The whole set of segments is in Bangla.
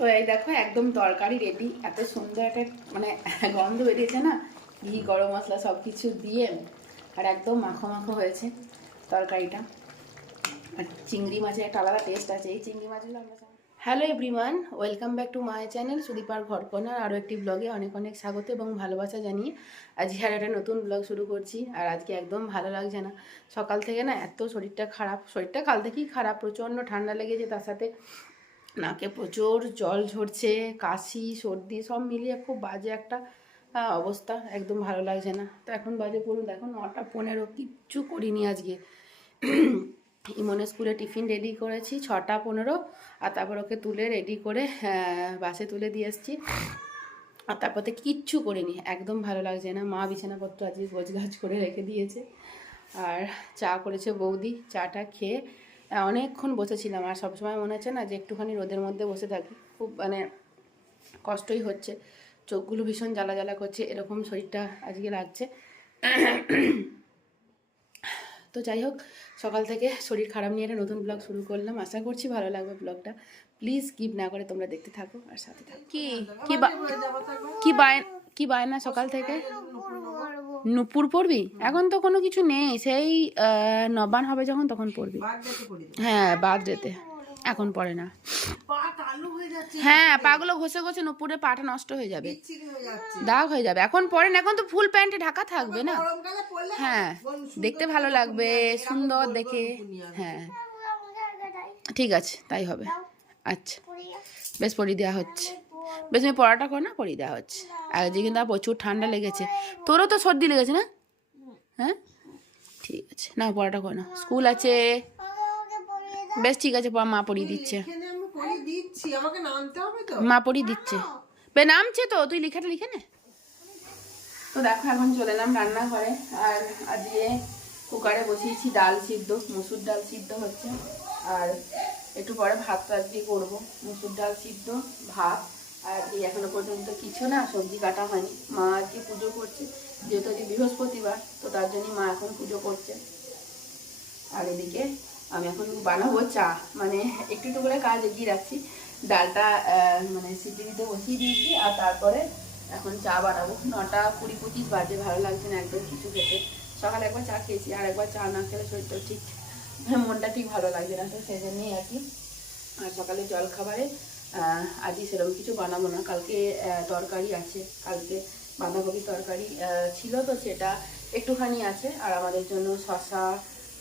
তো এই দেখো একদম তরকারি রেডি। এত সুন্দর একটা মানে গন্ধ বেরিয়েছে না, ঘি গরম মশলা সব কিছু দিয়ে, আর একদম মাখো মাখো হয়েছে তরকারিটা। আর চিংড়ি মাছের একটা আলাদা টেস্ট আছে। এই চিংড়ি মাছগুলো আমরা hello everyone, welcome back to my channel সুদীপার ঘরকোনার আরও একটি ব্লগে অনেক অনেক স্বাগত এবং ভালোবাসা জানিয়ে আজকে আর একটা নতুন ব্লগ শুরু করছি। আর আজকে একদম ভালো লাগছে না, সকাল থেকে না এত শরীরটা খারাপ। শরীরটা কাল থেকেই খারাপ, প্রচণ্ড ঠান্ডা লেগেছে, তার সাথে নাকে প্রচুর জল ঝরছে, কাশি সর্দি সব মিলিয়ে খুব বাজে একটা অবস্থা, একদম ভালো লাগছে না। তো এখন বাজে পড়ুন দেখো 9:15, কিচ্ছু করিনি আজকে। ইমনের স্কুলে টিফিন রেডি করেছি 6:15, আর তারপর ওকে তুলে রেডি করে বাসে তুলে দিয়ে এসেছি। আর তারপর তো কিচ্ছু করিনি, একদম ভালো লাগছে না। মা বিছানাপত্র আজকে গোছগাছ করে রেখে দিয়েছে, আর চা করেছে বৌদি। চাটা খেয়ে অনেকক্ষণ বসেছিলাম। আর সবসময় মনে হচ্ছে না যে একটুখানি রোদের মধ্যে বসে থাকি, খুব মানে কষ্টই হচ্ছে, চোখগুলো ভীষণ জ্বালা জ্বালা করছে, এরকম শরীরটা আজকে লাগছে। তো যাই হোক, সকাল থেকে শরীর খারাপ নিয়ে একটা নতুন ব্লগ শুরু করলাম, আশা করছি ভালো লাগবে ব্লগটা। প্লিজ স্কিপ না করে তোমরা দেখতে থাকো আর সাথে থাকো। কি বায়না সকাল থেকে? নুপুর পড়বি? এখন তো কোনো কিছু নেই, সেই নবান হবে যখন তখন পড়বি। হ্যাঁ, বার্থডেতে এখন পড়ে না। হ্যাঁ, পাগুলো ঘষে ঘষে নুপুরে পাটা নষ্ট হয়ে যাবে, দাগ হয়ে যাবে। এখন পরে না, এখন তো ফুল প্যান্টে ঢাকা থাকবে না। হ্যাঁ, দেখতে ভালো লাগবে, সুন্দর দেখে। হ্যাঁ ঠিক আছে, তাই হবে। আচ্ছা বেশ, পরিয়ে দেওয়া হচ্ছে। বেশ, তুমি পড়াটা কর না, পরিয়ে দেওয়া হচ্ছে। আজকে কিন্তু প্রচুর ঠান্ডা লেগেছে। তোরও তো সর্দি লেগেছে না? হ্যাঁ ঠিক আছে, না পড়াটা কর না, স্কুল আছে। বেশ ঠিক আছে, মা পড়িয়ে দিচ্ছে। মা পড়িয়ে দিচ্ছে, বে নামছে তো, তুই লেখাটা লিখে নে। তো দেখো এখন চলে এলাম রান্নাঘরে। আর আজকে কুকারে বসিয়েছি ডাল সিদ্ধ, মসুর ডাল সিদ্ধ হচ্ছে। আর একটু পরে ভাত আজকে করবো, মসুর ডাল সিদ্ধ, ভাত। আর এই এখনো পর্যন্ত কিছু না, সবজি কাটা হয়নি। মা আজকে পুজো করছে, যেহেতু আজকে বৃহস্পতিবার, তো তার জন্য মা এখন পুজো করছে। আর এদিকে আমি এখন বানাবো চা, মানে একটু একটু করে কাজ এগিয়ে রাখছি। ডালটা মানে সিদ্ধি দিতে বসিয়ে দিয়েছি, আর তারপরে এখন চা বানাবো। 9:20-25 বাজে, ভালো লাগছে না একদম কিছু খেতে। সকালে একবার চা খেয়েছি, আর একবার চা না খেলে শরীরটা ঠিক, মনটা ঠিক ভালো লাগছে না, তো সেই জন্যই আর কি। আর সকালে জলখাবারে আজই সেরকম কিছু বানাবো না, কালকে তরকারি আছে। কালকে বাঁধাকপি তরকারি ছিল, তো সেটা একটুখানি আছে। আর আমাদের জন্য শসা,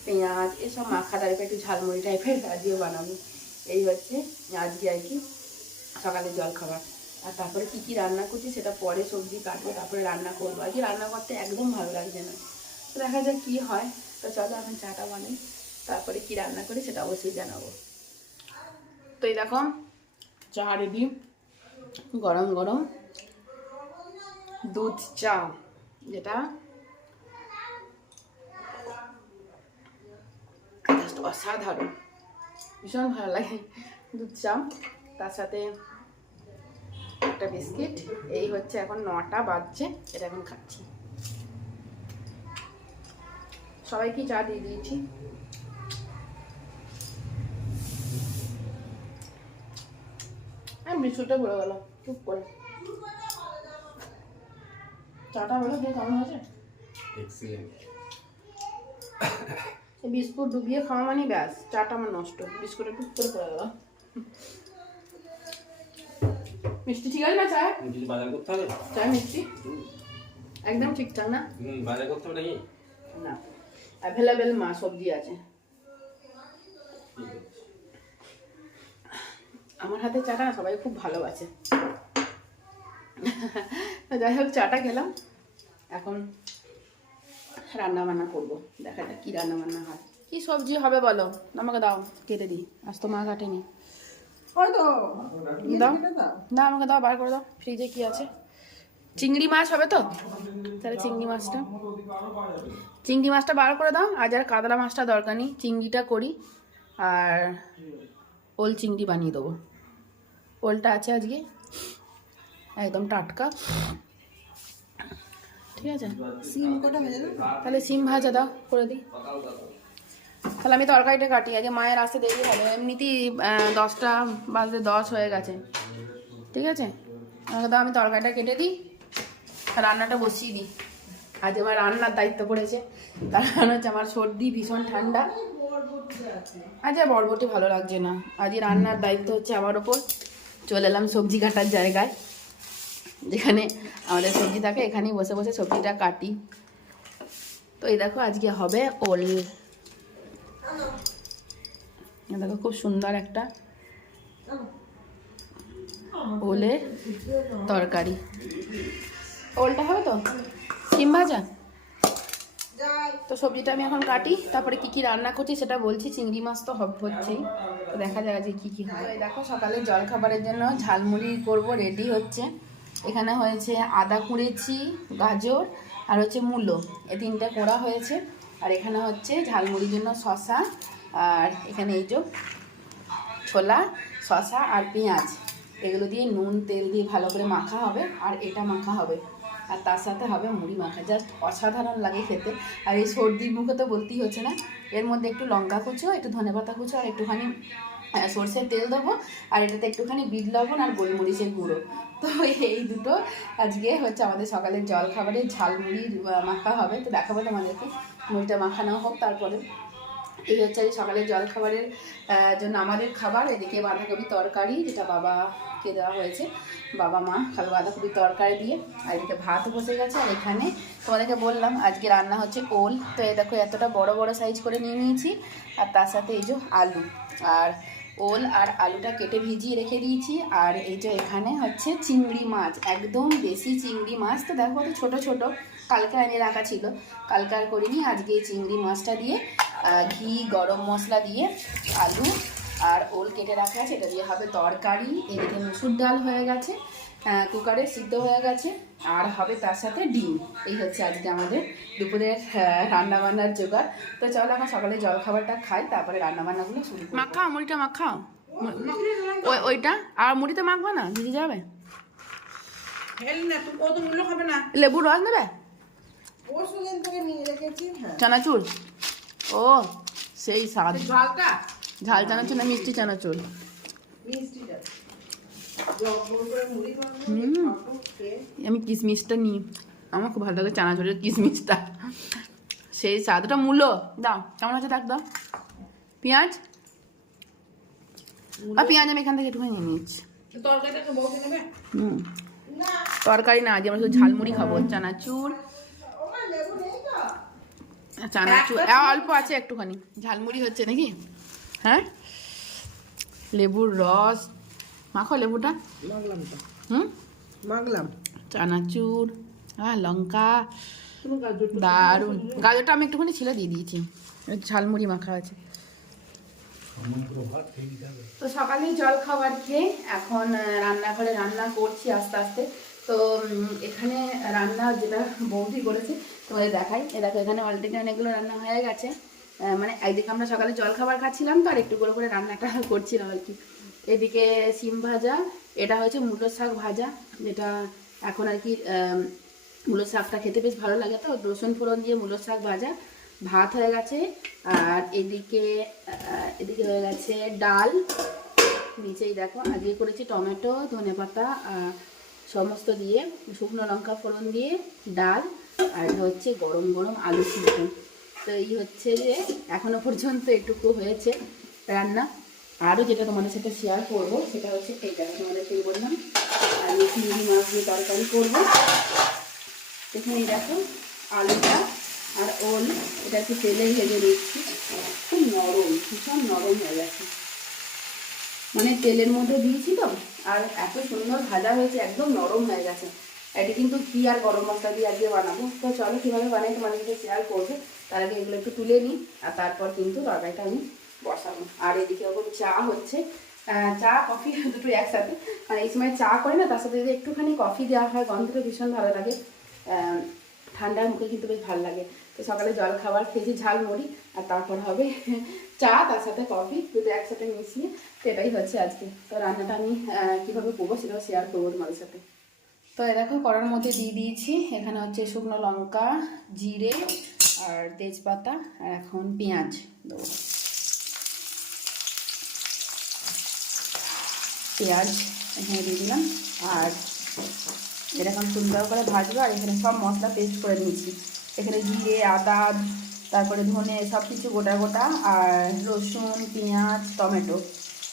পেঁয়াজ এসব মাখা টাইপের, একটু ঝালমুড়ি টাইপের আজকে বানাবো। এই হচ্ছে আজকে আর কি সকালে জলখাবার। আর তারপরে কী কী রান্না করছি সেটা পরে, সবজি কাটবো তারপরে রান্না করবো। আজকে রান্না করতে একদম ভালো লাগছে না, তো দেখা যাক কী হয়। তো চলো এখন চাটা বানাই, তারপরে কি রান্না করি সেটা অবশ্যই জানাবো। তো এই দেখো চা রেডি, গরম গরম দুধ চা, যেটা অসাধারণ, ভীষণ ভালো লাগে দুধ চা। তার সাথে একটা বিস্কিট। এই হচ্ছে এখন 9টা বাজছে, এটা এখন খাচ্ছি। সবাইকে চা দিয়ে দিয়েছি। বিস্কুটটা পড়ে গেল চুপ করে। চাটা বলো যে কেমন হয়েছে? বিস্কুট ডুবিয়ে খাওয়া মানে ব্যাস, চাটা আমার নষ্ট। বিস্কুটটা টুক করে পড়ে গেল। মিষ্টি ঠিক আছে না? চায় বাজার করতে হবে, চায় মিষ্টি একদম ঠিকঠাক না, বাজার করতে হবে নাকি? না, অ্যাভেলেবেল মা সবজি আছে। আমার হাতে চাটা সবাই খুব ভালোবাসে। যাই হোক, চাটা খেলাম, এখন রান্না বান্না করবো। দেখা যাক কি রান্না বান্না হয়। কি সবজি হবে বলো, আমাকে দাও, কেটে দিই। আজ তো মা কাটেনি। দাও না, আমাকে দাও, বার করে দাও। ফ্রিজে কি আছে? চিংড়ি মাছ হবে তো, তাহলে চিংড়ি মাছটা বার করে দাও। আজ আর কাতলা মাছটা দরকার নেই, চিংড়িটা করি। আর ওল চিংড়ি বানিয়ে দেবো, ওলটা আছে আজকে একদম টাটকা। ঠিক আছে, সিম কটা ভেজে দাও, তাহলে সিম ভাজা দাও, করে দিই। তাহলে আমি তরকারিটা কাটি, আগে মায়ের আসতে দেরি হবে। এমনিতেই 10টা বাজতে 10 হয়ে গেছে। ঠিক আছে, আমাকে তো আমি তরকারিটা কেটে দিই, রান্নাটা বসিয়ে দিই। আজ আমার রান্নার দায়িত্ব পড়েছে, তার কারণ হচ্ছে আমার সর্দি, ভীষণ ঠান্ডা। আজ আর বরবটি ভালো লাগছে না, আজই রান্নার দায়িত্ব হচ্ছে আমার ওপর। চলে এলাম সবজি কাটার জায়গায়, যেখানে আমাদের সবজি থাকে, এখানেই বসে বসে সবজিটা কাটি। তো এই দেখো আজকে হবে ওল, দেখো খুব সুন্দর একটা ওলের তরকারি। ওলটা হবে তো সিম ভাজা। তো সবজিটা আমি এখন কাটি, তারপরে কি কি রান্না করছি সেটা বলছি। চিংড়ি মাছ তো হচ্ছেই, তো দেখা যাক যে কি কি হয়। দেখো সকালে জল খাবারের জন্য ঝালমুড়ি করব, রেডি হচ্ছে। এখানে হয়েছে আদা কুড়েছি, গাজর আর হচ্ছে মূলো, এই তিনটে কোড়া হয়েছে। আর এখানে হচ্ছে ঝালমুড়ির জন্য শসা, আর এখানে এই যে ছোলা, শসা আর পেঁয়াজ, এগুলো দিয়ে নুন তেল দিয়ে ভালো করে মাখা হবে। আর এটা মাখা হবে, আর তার সাথে হবে মুড়ি মাখা, জাস্ট অসাধারণ লাগে খেতে। আর এই সর্দির মুখে তো বলতেই হচ্ছে না, এর মধ্যে একটু লঙ্কা কুচো, একটু ধনেপাতা কুচো আর একটুখানি সর্ষের তেল দেবো। আর এটাতে একটুখানি বিট লবণ আর গোলমরিচের গুঁড়ো। তো এই দুটো আজকে হচ্ছে আমাদের সকালের জল খাবারে ঝালমুড়ি মাখা হবে। তো দেখাবো তোমাদেরকে, মুড়িটা মাখানো হোক তারপরে। এই হচ্ছে সকালের জল খাবারের জন্য আমাদের খাবার। এদিকে বাঁধাকপি তরকারি, যেটা বাবাকে দেওয়া হয়েছে, বাবা মা খাবে বাঁধাকপি তরকারি দিয়ে। আর এদিকে ভাত বসে গেছে। আর এখানে তোমাদেরকে বললাম আজকে রান্না হচ্ছে ওল। তো এই দেখো এতটা বড় বড় সাইজ করে নিয়ে নিয়েছি। আর তার সাথে এই যে আলু, আর ওল আর আলুটা কেটে ভিজিয়ে রেখে দিয়েছি। আর এই যে এখানে হচ্ছে চিংড়ি মাছ, একদম দেশি চিংড়ি মাছ। তো দেখো তো ছোটো ছোটো, কালকে এনে রাখা ছিল, কালকে আর করিনি। আজকে এই চিংড়ি মাছটা দিয়ে ঘি গরম মশলা দিয়ে আলু আর ওল কেটে রাখা আছে, এটা দিয়ে হবে তরকারি। এদিকে মুসুর ডাল হয়ে গেছে, কুকারে সিদ্ধ হয়ে গেছে, আর হবে তার সাথে ডিম। এই হচ্ছে আজকে আমাদের দুপুরের রান্নাবান্নার জোগাড়। তো চলো আমরা সকালে জলখাবারটা খাই, তারপরে রান্নাবান্নাগুলো শুরু করি। মাখাও মুড়িটা, মাখাও ওইটা। আর মুড়িতে মাখবা না, ভিজে যাবে। লেবুর রস নেবে, চানাচুর, ও সেই স্বাদ, ঝাল চানাচুর না মিষ্টি চানাচুর। আমি কিশমিশটা নিই, আমার খুব ভালো লাগে চানাচুরের কিশমিশটা, সেই স্বাদটা। মূলো দাও, কেমন আছে দেখ দাও। পেঁয়াজ, আর পেঁয়াজ আমি এখান থেকে একটুখানি নিয়ে নিচ্ছি। তরকারি না, আজ আমরা শুধু ঝালমুড়ি খাবো। চানাচুর, চানাচুর অল্প আছে একটুখানি, ঝালমুড়ি হচ্ছে নাকি। হ্যাঁ, লেবুর রস মাখো, লেবুটা মাখলাম, চানাচুর, লঙ্কা, দারুন। গাজরটা আমি একটুখানি ছিলে দিয়ে দিয়েছি, ঝালমুড়ি মাখা আছে। তো সকালে জল খাবার খেয়ে এখন রান্নাঘরে রান্না করছি আস্তে আস্তে। তো এখানে রান্না যেটা বৌদি করেছে তোমাদের দেখাই। এ দেখো এখানে অলরেডি অনেকগুলো রান্না হয়ে গেছে। মানে একদিকে আমরা সকালে জল খাবার খাচ্ছিলাম, তো আর একটু করে করে রান্নাটা করছিলাম আর কি। এদিকে সিম ভাজা, এটা হয়েছে মূলো শাক ভাজা, যেটা এখন আর কি মূলো শাকটা খেতে বেশ ভালো লাগে, তো রসুন ফোড়ন দিয়ে মূলো শাক ভাজা। ভাত হয়ে গেছে। আর এদিকে হয়ে গেছে ডাল। নিচেই দেখো আজকে করেছি টমেটো, ধনেপাতা সমস্ত দিয়ে, শুকনো লঙ্কা ফোড়ন দিয়ে ডাল। আর এটা হচ্ছে গরম গরম আলু সিদ্ধ। তো এই হচ্ছে যে এখনো পর্যন্ত এটুকু হয়েছে রান্না। আরও যেটা তোমাদের সাথে শেয়ার করবো সেটা হচ্ছে এটা, তোমাদেরকে বললাম আমি চিংড়ি মাছ দিয়ে তরকারি করবো। এখানে দেখো আলুটা আর ওল, এটা একটু তেলে ভেজে নিচ্ছি। খুব নরম, ভীষণ নরম হয়ে গেছে, মানে তেলের মধ্যে দিয়েছি তো, আর এত সুন্দর ভাজা হয়েছে, একদম নরম হয়ে গেছে। এটি কিন্তু ঘি আর গরম মশলা দিয়ে আজকে বানাবো। তো চলো কীভাবে বানাই তোমাদের সাথে শেয়ার করবো। তার আগে এগুলো একটু তুলে নিই, আর তারপর কিন্তু তরকারিটা আমি বসাবো। আর এদিকে ওরকম চা হচ্ছে, চা কফি দুটো একসাথে, মানে এই সময় চা করে না, তার সাথে যদি একটুখানি কফি দেওয়া হয় গন্ধটা ভীষণ ভালো লাগে, ঠান্ডার মুখে কিন্তু বেশ ভালো লাগে। তো সকালে জল খাবার খেয়েছি ঝালমুড়ি, আর তারপর হবে চা, তার সাথে কফি, দুটো একসাথে মিশিয়ে। তো এটাই হচ্ছে আজকে। তো রান্নাটা আমি কীভাবে করবো সেটাও শেয়ার করবো তোমাদের সাথে। তো দেখো কড়ার মধ্যে দিয়ে দিয়েছি, এখানে হচ্ছে শুকনো লঙ্কা, জিরে আর তেজপাতা, আর এখন পেঁয়াজ দেবো। পেঁয়াজ এখানে দিয়ে দিলাম, আর এরকম সুন্দর করে ভাজবো। আর এখানে সব মশলা পেস্ট করে নিয়েছি, এখানে জিরে, আদা, তারপরে ধনে, সব কিছু গোটা গোটা, আর রসুন, পেঁয়াজ, টমেটো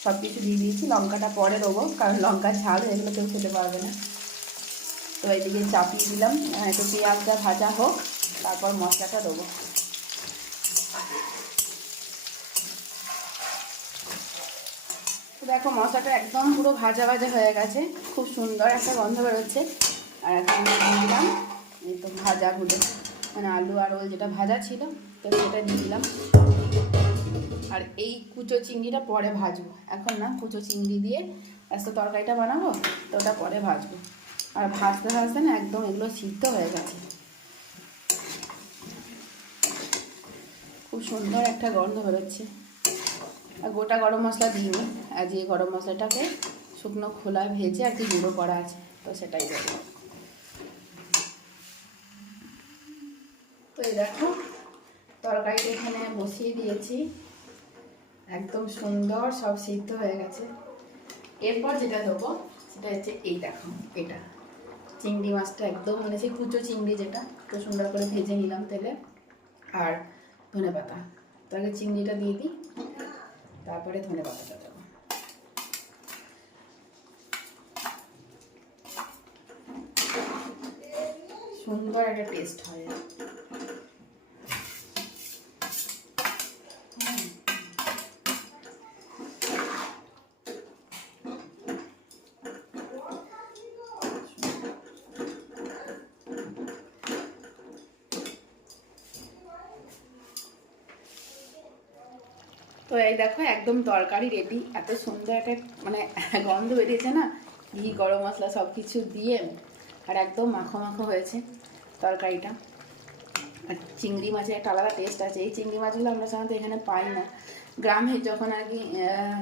সব কিছু দিয়ে দিয়েছি। লঙ্কাটা পরে দেবো, কারণ লঙ্কা ঝাল এগুলো কেউ খেতে পারবে না। তো এইদিকে চাপিয়ে দিলাম, একটু পেঁয়াজটা ভাজা হোক, তারপর মশলাটা দেবো। তো দেখো মশলাটা একদম পুরো ভাজা ভাজা হয়ে গেছে, খুব সুন্দর একটা গন্ধ বেরোচ্ছে। আর এখন দিয়ে দিলাম এই তো ভাজাগুলো, মানে আলু আর ওল যেটা ভাজা ছিল তো সেটা দিয়ে দিলাম। আর এই কুচো চিংড়িটা পরে ভাজবো, এখন না। কুচো চিংড়ি দিয়ে আজকে তরকারিটা বানাবো, তো ওটা পরে ভাজবো। আর ভাজতে ভাজতে না একদম এগুলো সিদ্ধ হয়ে গেছে, খুব সুন্দর একটা গন্ধ বেরোচ্ছে। আর গোটা গরম মশলা দিইনি, আর যে গরম মশলাটাকে শুকনো খোলা ভেজে আর কি গুঁড়ো করা আছে, তো সেটাই দেবো। তো এই দেখো তরকারিটা এখানে বসিয়ে দিয়েছি, একদম সুন্দর সব সিদ্ধ হয়ে গেছে। এরপর যেটা দেবো সেটা হচ্ছে এই দেখো, এটা চিংড়ি মাছটা একদম মানে সেই কুচো চিংড়ি যেটা, তো সুন্দর করে ভেজে নিলাম তেলে। আর ধনে পাতা, তো আগে চিংড়িটা দিয়ে দিই, তারপরে ধনে পাতাটা দেবো। সুন্দর একটা টেস্ট হয়। তো এই দেখো একদম তরকারি রেডি, এত সুন্দর একটা মানে গন্ধ বেরিয়েছে না, ঘি, গরম মশলা সব কিছু দিয়ে, আর একদম মাখো মাখো হয়েছে তরকারিটা। আর চিংড়ি মাছের একটা আলাদা টেস্ট আছে, এই চিংড়ি মাছগুলো আমরা সাধারণত এখানে পাই না। গ্রামে যখন আর কি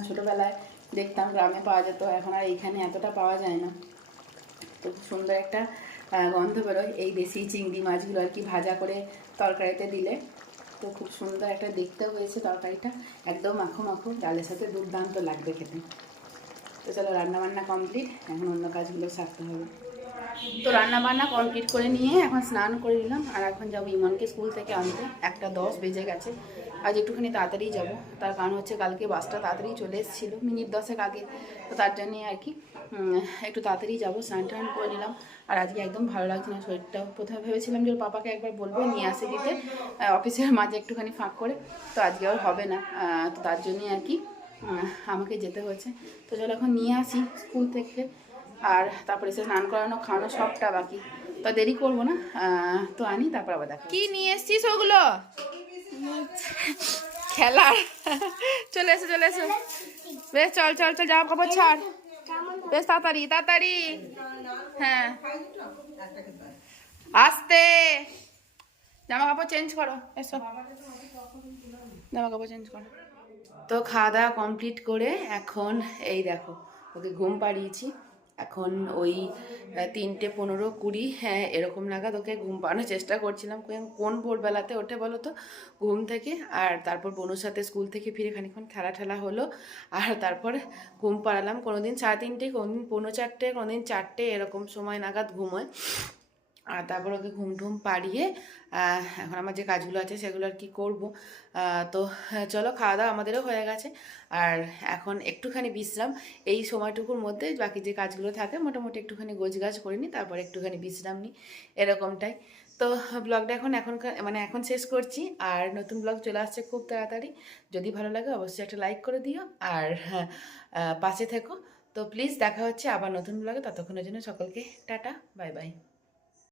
ছোটোবেলায় দেখতাম গ্রামে পাওয়া যেত, এখন আর এইখানে এতটা পাওয়া যায় না। তো সুন্দর একটা গন্ধ বেরোয় এই দেশি চিংড়ি মাছগুলো আর কি ভাজা করে তরকারিতে দিলে, তো খুব সুন্দর একটা দেখতে হয়েছে তরকারিটা, একদম মাখো মাখো, ডালের সাথে দুর্দান্ত লাগবে খেতে। তো চলো রান্নাবান্না কমপ্লিট, এখন অন্য কাজগুলো সারতে হবে। তো রান্নাবান্না কমপ্লিট করে নিয়ে এখন স্নান করে নিলাম, আর এখন যাবো ইমনকে স্কুল থেকে আনতে, 1:10 বেজে গেছে। আজ একটুখানি তাড়াতাড়ি যাব, তার কারণ হচ্ছে কালকে বাসটা তাড়াতাড়ি চলে এসেছিলো মিনিট 10 আগে, তো তার জন্যে আর কি একটু তাড়াতাড়ি যাবো। স্নান টান করে নিলাম। আর আজকে একদম ভালো লাগছে না শরীরটাও, প্রথমে ভেবেছিলাম যে ওর পাপাকে একবার বলবো নিয়ে আসে দিতে অফিসের মাঝে একটুখানি ফাঁক করে, তো আজকে আর হবে না, তো তার জন্যই আর কি আমাকে যেতে হয়েছে। তো চলো এখন নিয়ে আসি স্কুল থেকে, আর তারপরে সে স্নান করানো খাওয়ানো সবটা বাকি, তো দেরি করবো না। তো আনি, তারপর আবার দেখা। কি নিয়ে এসছিস ওগুলো? খেলার চলে এসো চলে এসো, বেশ চল চল চল, জামা কাপড় ছাড়, বেশ তাড়াতাড়ি তাড়াতাড়ি, হ্যাঁ আসতে, জামা কাপড় চেঞ্জ করো, এসো জামা কাপড় চেঞ্জ করো। তো খাওয়া দাওয়া কমপ্লিট করে এখন এই দেখো ওকে ঘুম পাড়িয়েছি, এখন ওই 3:15-20 হ্যাঁ এরকম নাগাদ ওকে ঘুম পাড়ানোর চেষ্টা করছিলাম। কোন ভোরবেলাতে ওঠে বলো তো ঘুম থেকে, আর তারপর বনুর সাথে স্কুল থেকে ফিরে খানিক্ষণ খেলা ঠেলা হলো, আর তারপর ঘুম পাড়ালাম। কোনোদিন 3:30, কোনোদিন 4:45, কোনোদিন 4টে এরকম সময় নাগাদ ঘুমোয়। আর তারপর ওকে ঘুম টুম পাড়িয়ে এখন আমার যে কাজগুলো আছে সেগুলো আর কি করবো। তো চলো খাওয়া দাওয়া আমাদেরও হয়ে গেছে, আর এখন একটুখানি বিশ্রাম, এই সময়টুকুর মধ্যে বাকি যে কাজগুলো থাকে মোটামুটি একটুখানি গোছগাছ করে নিই, তারপর একটুখানি বিশ্রাম নিই, এরকমটাই। তো ব্লগটা এখন শেষ করছি, আর নতুন ব্লগ চলে আসছে খুব তাড়াতাড়ি। যদি ভালো লাগে অবশ্যই একটা লাইক করে দিও, আর পাশে থেকো। তো প্লিজ দেখা হচ্ছে আবার নতুন ব্লগে, ততক্ষণের জন্য সকলকে টাটা, বাই বাই।